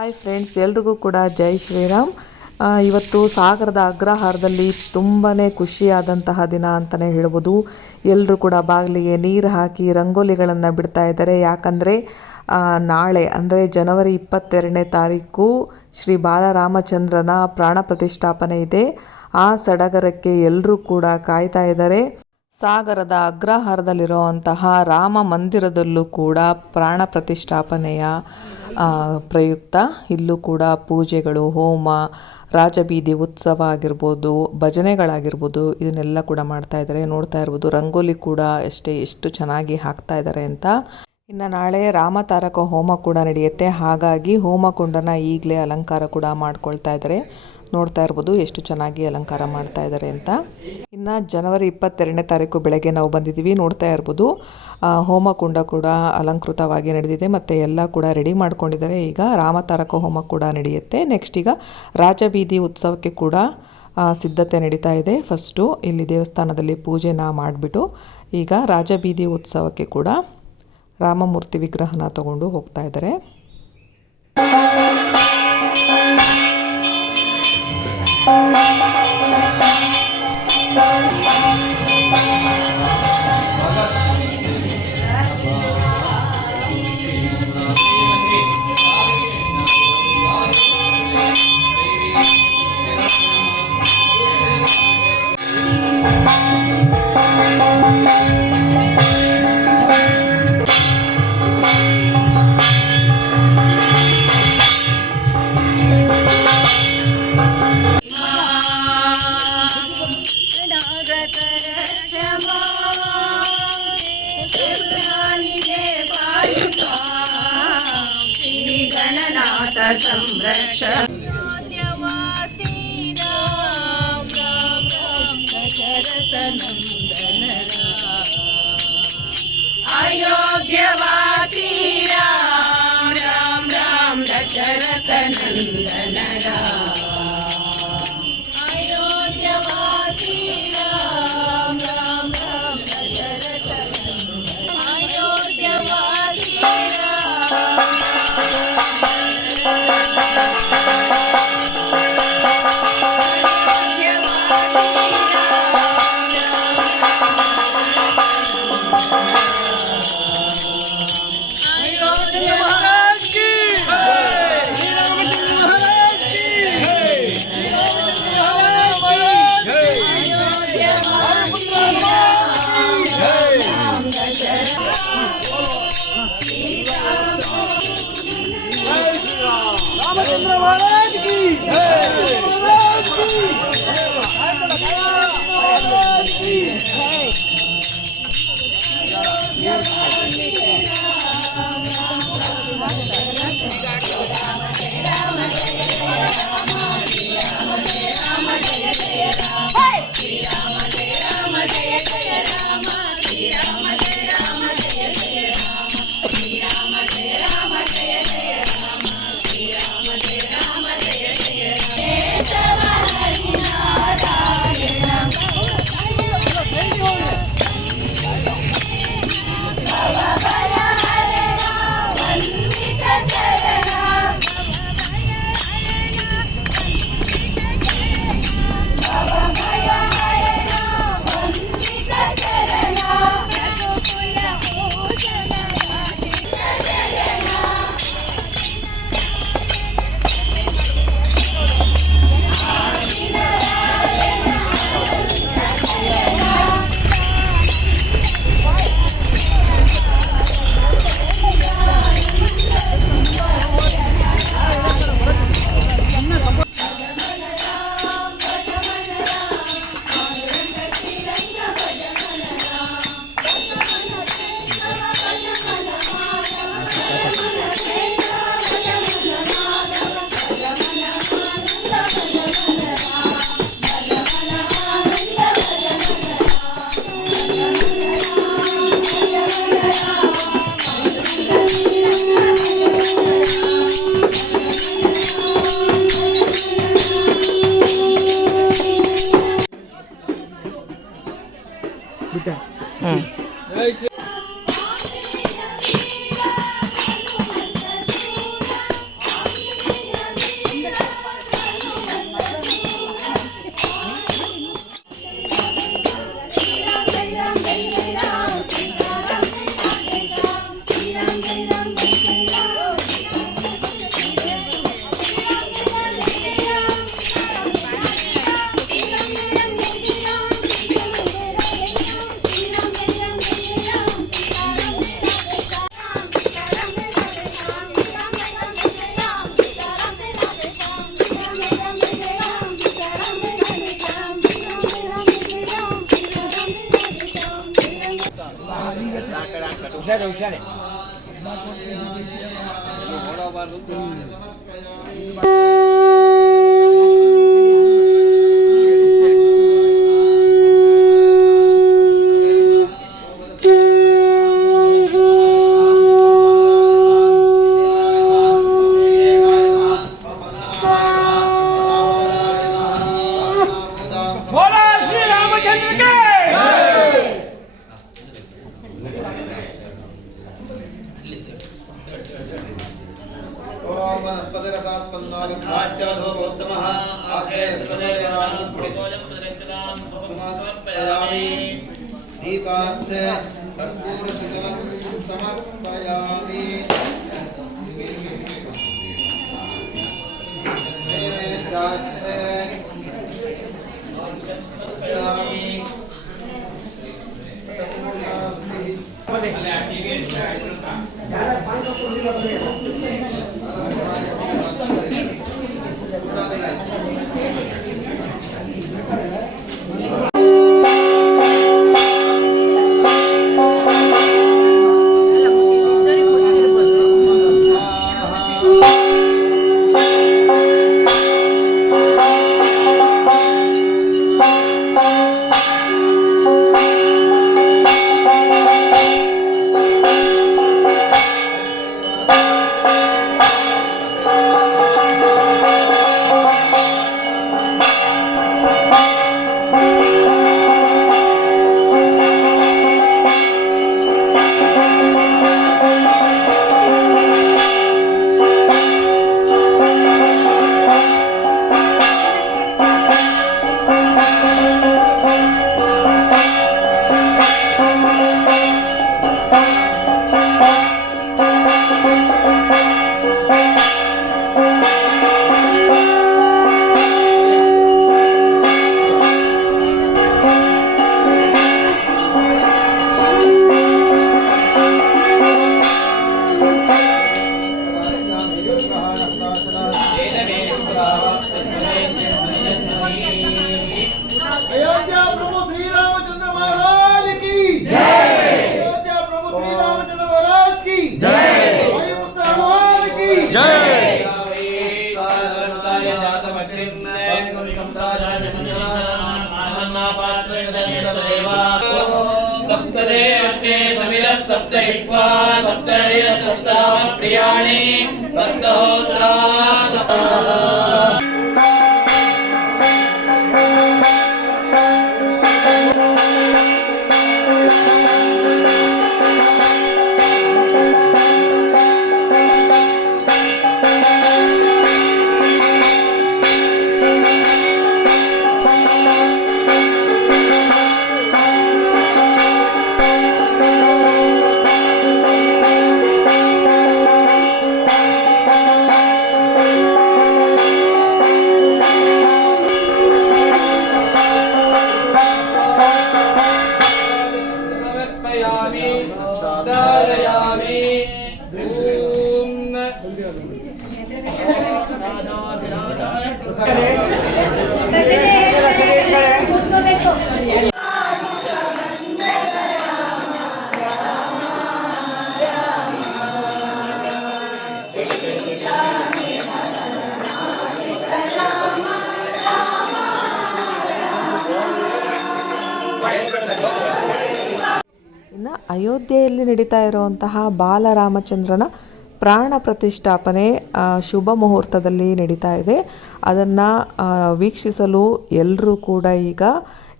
Hi friends, ಎಲ್ರಿಗೂ ಕೂಡ ಜೈ ಶ್ರೀರಾಮ್. ಇವತ್ತು ಸಾಗರದ ಅಗ್ರಹಾರದಲ್ಲಿ ತುಂಬಾ ಖುಷಿಯಾದಂತಹ ದಿನ ಅಂತಲೇ ಹೇಳ್ಬೋದು. ಎಲ್ಲರೂ ಕೂಡ ಬಾಗಿಲಿಗೆ ನೀರು ಹಾಕಿ ರಂಗೋಲಿಗಳನ್ನು ಬಿಡ್ತಾ ಇದ್ದಾರೆ. ಯಾಕಂದರೆ ನಾಳೆ ಅಂದರೆ ಜನವರಿ 22ನೇ ತಾರೀಕು ಶ್ರೀ ಬಾಲರಾಮಚಂದ್ರನ ಪ್ರಾಣ ಪ್ರತಿಷ್ಠಾಪನೆ ಇದೆ. ಆ ಸಡಗರಕ್ಕೆ ಎಲ್ಲರೂ ಕೂಡ ಕಾಯ್ತಾ ಇದ್ದಾರೆ. ಸಾಗರದ ಅಗ್ರಹಾರದಲ್ಲಿರುವಂತಹ ರಾಮ ಮಂದಿರದಲ್ಲೂ ಕೂಡ ಪ್ರಾಣ ಪ್ರತಿಷ್ಠಾಪನೆಯ ಪ್ರಯುಕ್ತ ಇಲ್ಲೂ ಕೂಡ ಪೂಜೆಗಳು, ಹೋಮ, ರಾಜಬೀದಿ ಉತ್ಸವ ಆಗಿರ್ಬೋದು, ಭಜನೆಗಳಾಗಿರ್ಬೋದು, ಇದನ್ನೆಲ್ಲ ಕೂಡ ಮಾಡ್ತಾ ಇದ್ದಾರೆ. ನೋಡ್ತಾ ಇರ್ಬೋದು, ರಂಗೋಲಿ ಕೂಡ ಎಷ್ಟು ಚೆನ್ನಾಗಿ ಹಾಕ್ತಾ ಇದ್ದಾರೆ ಅಂತ. ಇನ್ನು ನಾಳೆ ರಾಮತಾರಕ ಹೋಮ ಕೂಡ ನಡೆಯುತ್ತೆ. ಹಾಗಾಗಿ ಹೋಮಕುಂಡನ ಈಗಲೇ ಅಲಂಕಾರ ಕೂಡ ಮಾಡ್ಕೊಳ್ತಾ ಇದ್ದಾರೆ. ನೋಡ್ತಾ ಇರ್ಬೋದು ಎಷ್ಟು ಚೆನ್ನಾಗಿ ಅಲಂಕಾರ ಮಾಡ್ತಾ ಇದ್ದಾರೆ ಅಂತ. ಇನ್ನು ಜನವರಿ 22ನೇ ತಾರೀಕು ಬೆಳಗ್ಗೆ ನಾವು ಬಂದಿದ್ದೀವಿ. ನೋಡ್ತಾ ಇರ್ಬೋದು ಹೋಮಕುಂಡ ಕೂಡ ಅಲಂಕೃತವಾಗಿ ನಡೆದಿದೆ ಮತ್ತು ಎಲ್ಲ ಕೂಡ ರೆಡಿ ಮಾಡ್ಕೊಂಡಿದ್ದಾರೆ. ಈಗ ರಾಮತಾರಕ ಹೋಮ ಕೂಡ ನಡೆಯುತ್ತೆ. ನೆಕ್ಸ್ಟ್ ಈಗ ರಾಜಬೀದಿ ಉತ್ಸವಕ್ಕೆ ಕೂಡ ಸಿದ್ಧತೆ ನಡೀತಾ ಇದೆ. ಫಸ್ಟು ಇಲ್ಲಿ ದೇವಸ್ಥಾನದಲ್ಲಿ ಪೂಜೆನ ಮಾಡಿಬಿಟ್ಟು ಈಗ ರಾಜಬೀದಿ ಉತ್ಸವಕ್ಕೆ ಕೂಡ ರಾಮಮೂರ್ತಿ ವಿಗ್ರಹನ ತಗೊಂಡು ಹೋಗ್ತಾ ಇದ್ದಾರೆ. संरक्ष अयोध्यवासी राम राम राम दशरथ नंदन अयोध्यवासी राम राम राम दशरथ अयोध्यवासी ಹುಷಾರೆ दीपार्थ कर्पूरशीतलं समर्पयामि। अयोध्या प्रभु श्री रामचंद्र महाराज की जय। अयोध्या प्रभु श्री रामचंद्र महाराज की जय। वायुपुत्र हनुमान की जय। सप्तदे अग्ने समिलः सप्तहित्वा सप्तर्षय सप्ताह प्रियाणि सप्तहोत्रा ಇನ್ನು ಅಯೋಧ್ಯೆಯಲ್ಲಿ ನಡೀತಾ ಇರುವಂತಹ ಬಾಲರಾಮಚಂದ್ರನ ಪ್ರಾಣ ಪ್ರತಿಷ್ಠಾಪನೆ ಶುಭ ಮುಹೂರ್ತದಲ್ಲಿ ನಡೀತಾ ಇದೆ. ಅದನ್ನು ವೀಕ್ಷಿಸಲು ಎಲ್ಲರೂ ಕೂಡ ಈಗ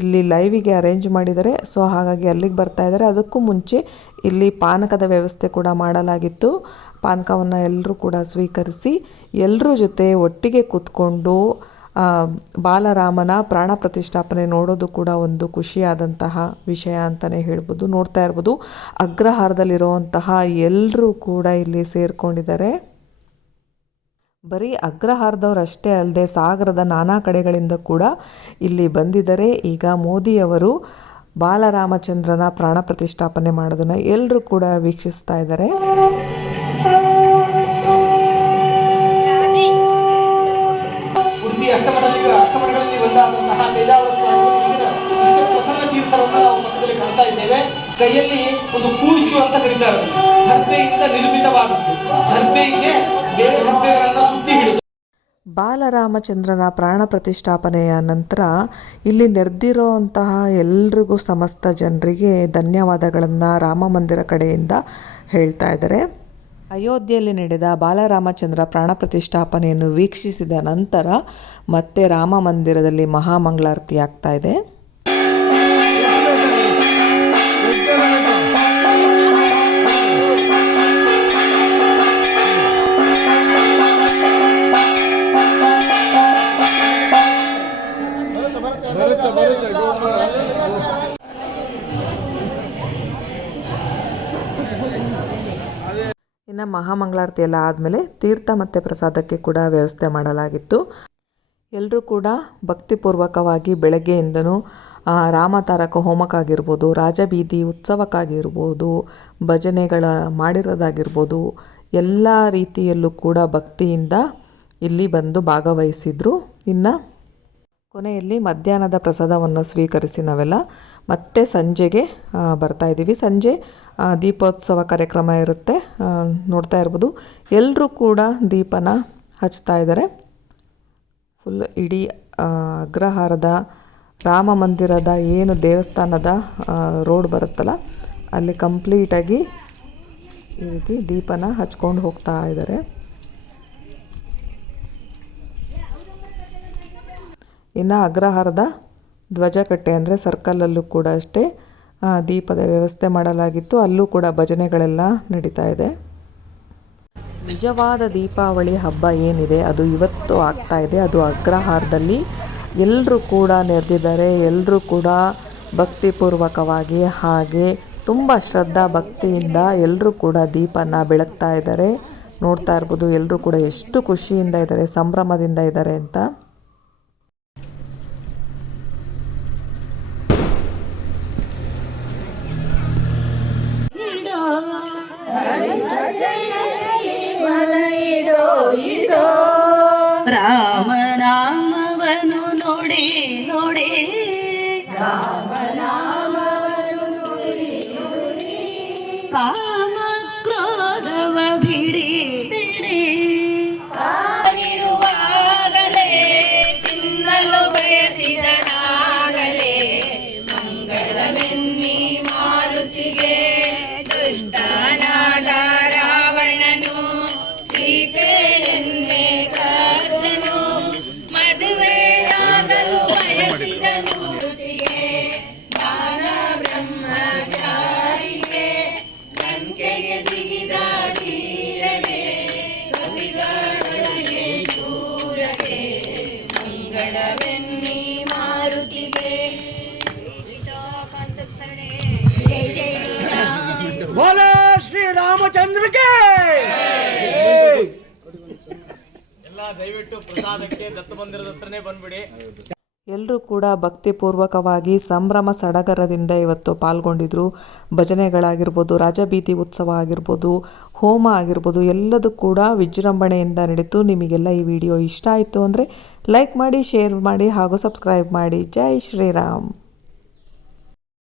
ಇಲ್ಲಿ ಲೈವಿಗೆ ಅರೇಂಜ್ ಮಾಡಿದ್ದಾರೆ. ಸೊ ಹಾಗಾಗಿ ಅಲ್ಲಿಗೆ ಬರ್ತಾ ಇದ್ದಾರೆ. ಅದಕ್ಕೂ ಮುಂಚೆ ಇಲ್ಲಿ ಪಾನಕದ ವ್ಯವಸ್ಥೆ ಕೂಡ ಮಾಡಲಾಗಿತ್ತು. ಪಾನಕವನ್ನು ಎಲ್ಲರೂ ಕೂಡ ಸ್ವೀಕರಿಸಿ ಎಲ್ಲರ ಜೊತೆ ಒಟ್ಟಿಗೆ ಕೂತ್ಕೊಂಡು ಬಾಲರಾಮನ ಪ್ರಾಣ ಪ್ರತಿಷ್ಠಾಪನೆ ನೋಡೋದು ಕೂಡ ಒಂದು ಖುಷಿಯಾದಂತಹ ವಿಷಯ ಅಂತಲೇ ಹೇಳ್ಬೋದು. ನೋಡ್ತಾ ಇರ್ಬೋದು, ಅಗ್ರಹಾರದಲ್ಲಿರುವಂತಹ ಎಲ್ಲರೂ ಕೂಡ ಇಲ್ಲಿ ಸೇರಿಕೊಂಡಿದ್ದಾರೆ. ಬರೀ ಅಗ್ರಹಾರದವರಷ್ಟೇ ಅಲ್ಲದೆ ಸಾಗರದ ನಾನಾ ಕಡೆಗಳಿಂದ ಕೂಡ ಇಲ್ಲಿ ಬಂದಿದ್ದಾರೆ. ಈಗ ಮೋದಿಯವರು ಬಾಲರಾಮಚಂದ್ರನ ಪ್ರಾಣ ಪ್ರತಿಷ್ಠಾಪನೆ ಮಾಡೋದನ್ನು ಎಲ್ಲರೂ ಕೂಡ ವೀಕ್ಷಿಸ್ತಾ ಇದ್ದಾರೆ. ಅಷ್ಟಮಠಗಳಲ್ಲಿ ಒಂದಾದಂತಹ ಮೇಧಾವರ ಸ್ವಾಮಿ ವಿಶ್ವ ಪ್ರಸನ್ನ ತೀರ್ಥರನ್ನು ನಾವು ಪಕ್ಕದಲ್ಲಿ ಕಾಣ್ತಾ ಇದ್ದೇವೆ. ಕೈಯಲ್ಲಿ ಒಂದು ಕೂಚು ಅಂತ ಕರೀತಾರೆ, ದರ್ಬೆಯಿಂದ ನಿರ್ಮಿತವಾದದ್ದು. ದರ್ಬೆಗೆ ಬೇರೆ ದರ್ಬೆಗಳನ್ನ ಸುತ್ತಿ ಹಿಡಿದು ಬಾಲರಾಮಚಂದ್ರನ ಪ್ರಾಣ ಪ್ರತಿಷ್ಠಾಪನೆಯ ನಂತರ ಇಲ್ಲಿ ನೆರೆದಿರೋಂತಹ ಎಲ್ರಿಗೂ ಸಮಸ್ತ ಜನರಿಗೆ ಧನ್ಯವಾದಗಳನ್ನು ರಾಮ ಮಂದಿರ ಕಡೆಯಿಂದ ಹೇಳ್ತಾ ಇದ್ದಾರೆ. ಅಯೋಧ್ಯೆಯಲ್ಲಿ ನಡೆದ ಬಾಲರಾಮಚಂದ್ರ ಪ್ರಾಣ ಪ್ರತಿಷ್ಠಾಪನೆಯನ್ನು ವೀಕ್ಷಿಸಿದ ನಂತರ ಮತ್ತೆ ರಾಮ ಮಂದಿರದಲ್ಲಿ ಮಹಾಮಂಗಳಾರತಿ ಆಗ್ತಾ ಇದೆ. ಇನ್ನು ಮಹಾಮಂಗಳಾರತಿ ಎಲ್ಲ ಆದಮೇಲೆ ತೀರ್ಥ ಮತ್ತು ಪ್ರಸಾದಕ್ಕೆ ಕೂಡ ವ್ಯವಸ್ಥೆ ಮಾಡಲಾಗಿತ್ತು. ಎಲ್ಲರೂ ಕೂಡ ಭಕ್ತಿಪೂರ್ವಕವಾಗಿ ಬೆಳಗ್ಗೆಯಿಂದನೂ ರಾಮತಾರಕ ಹೋಮಕ್ಕಾಗಿರ್ಬೋದು, ರಾಜಬೀದಿ ಉತ್ಸವಕ್ಕಾಗಿರ್ಬೋದು, ಭಜನೆಗಳ ಮಾಡಿರೋದಾಗಿರ್ಬೋದು, ಎಲ್ಲ ರೀತಿಯಲ್ಲೂ ಕೂಡ ಭಕ್ತಿಯಿಂದ ಇಲ್ಲಿ ಬಂದು ಭಾಗವಹಿಸಿದರು. ಇನ್ನು ಕೊನೆಯಲ್ಲಿ ಮಧ್ಯಾಹ್ನದ ಪ್ರಸಾದವನ್ನು ಸ್ವೀಕರಿಸಿ ನಾವೆಲ್ಲ ಮತ್ತೆ ಸಂಜೆಗೆ ಬರ್ತಾಯಿದ್ದೀವಿ. ಸಂಜೆ ದೀಪೋತ್ಸವ ಕಾರ್ಯಕ್ರಮ ಇರುತ್ತೆ, ನೋಡ್ತಾ ಇರ್ಬೋದು. ಎಲ್ಲರೂ ಕೂಡ ದೀಪನ ಹಚ್ತಾ ಇದ್ದಾರೆ. ಫುಲ್ ಇಡೀ ಅಗ್ರಹಾರದ ರಾಮ ಮಂದಿರದ ಏನು ದೇವಸ್ಥಾನದ ರೋಡ್ ಬರುತ್ತಲ್ಲ ಅಲ್ಲಿ ಕಂಪ್ಲೀಟಾಗಿ ಈ ರೀತಿ ದೀಪನ ಹಚ್ಕೊಂಡು ಹೋಗ್ತಾ ಇದ್ದಾರೆ. ಇನ್ನು ಅಗ್ರಹಾರದ ಧ್ವಜಕಟ್ಟೆ ಅಂದರೆ ಸರ್ಕಲಲ್ಲೂ ಕೂಡ ಅಷ್ಟೇ ದೀಪದ ವ್ಯವಸ್ಥೆ ಮಾಡಲಾಗಿತ್ತು. ಅಲ್ಲೂ ಕೂಡ ಭಜನೆಗಳೆಲ್ಲ ನಡೀತಾ ಇದೆ. ನಿಜವಾದ ದೀಪಾವಳಿ ಹಬ್ಬ ಏನಿದೆ ಅದು ಇವತ್ತು ಆಗ್ತಾ ಇದೆ. ಅದು ಅಗ್ರಹಾರದಲ್ಲಿ ಎಲ್ಲರೂ ಕೂಡ ನೆರೆದಿದ್ದಾರೆ. ಎಲ್ಲರೂ ಕೂಡ ಭಕ್ತಿಪೂರ್ವಕವಾಗಿ ಹಾಗೆ ತುಂಬ ಶ್ರದ್ಧಾ ಭಕ್ತಿಯಿಂದ ಎಲ್ಲರೂ ಕೂಡ ದೀಪನ ಬೆಳಗ್ತಾ ಇದ್ದಾರೆ. ನೋಡ್ತಾ ಇರ್ಬೋದು ಎಲ್ಲರೂ ಕೂಡ ಎಷ್ಟು ಖುಷಿಯಿಂದ ಇದ್ದಾರೆ, ಸಂಭ್ರಮದಿಂದ ಇದ್ದಾರೆ ಅಂತ. ರಾಮನಾಮವನು ನೋಡಿ ನೋಡಿ, ಕಾಮ ಕ್ರೋಧವ ಬಿಡಿ ಬಿಡಿ, ಆಗಿರುವಾಗಲೇ ತಿನ್ನಲು ಬಯಸಿದನಾಗಲೇ ಮಂಗಳವೆನ್ನಿ ಮಾರುತಿಗೆ ದುಷ್ಟನಾದ ರಾವಣನು ಸೀತೆಯನ್ನೇ ಕರ್ತನು ಮದುವೆಯಾದಲು ಬಯಸಿದನು ಋತಿಗೆ ಜ್ಞಾನ ಬ್ರಹ್ಮಚಾರಿಗೆ ಲಂಕೆಗೆ ದಿಗಿದ ಧೀರಗೆ ಕವಿಗಳೊಳಗೆ ಶೂರಗೆ ಮಂಗಳವೆನ್ನಿ ಮಾರುತಿಗೆ ಜೈ ಜೈ ರಾಮ. ಬೋಲೋ ಶ್ರೀ ರಾಮಚಂದ್ರಕ್ಕೆ. ಎಲ್ಲ ದಯವಿಟ್ಟು ಪ್ರಸಾದಕ್ಕೆ ದತ್ತ ಮಂದಿರದ ಹತ್ರನೇ ಬಂದ್ಬಿಡಿ. ಎಲ್ಲರೂ ಕೂಡ ಭಕ್ತಿಪೂರ್ವಕವಾಗಿ ಸಂಭ್ರಮ ಸಡಗರದಿಂದ ಇವತ್ತು ಪಾಲ್ಗೊಂಡಿದ್ರು. ಭಜನೆಗಳಾಗಿರ್ಬೋದು, ರಾಜಬೀದಿ ಉತ್ಸವ ಆಗಿರ್ಬೋದು, ಹೋಮ ಆಗಿರ್ಬೋದು, ಎಲ್ಲದೂ ಕೂಡ ವಿಜೃಂಭಣೆಯಿಂದ ನಡೀತು. ನಿಮಗೆಲ್ಲ ಈ ವಿಡಿಯೋ ಇಷ್ಟ ಆಯಿತು ಅಂದರೆ ಲೈಕ್ ಮಾಡಿ, ಶೇರ್ ಮಾಡಿ ಹಾಗೂ ಸಬ್ಸ್ಕ್ರೈಬ್ ಮಾಡಿ. ಜೈ ಶ್ರೀರಾಮ್.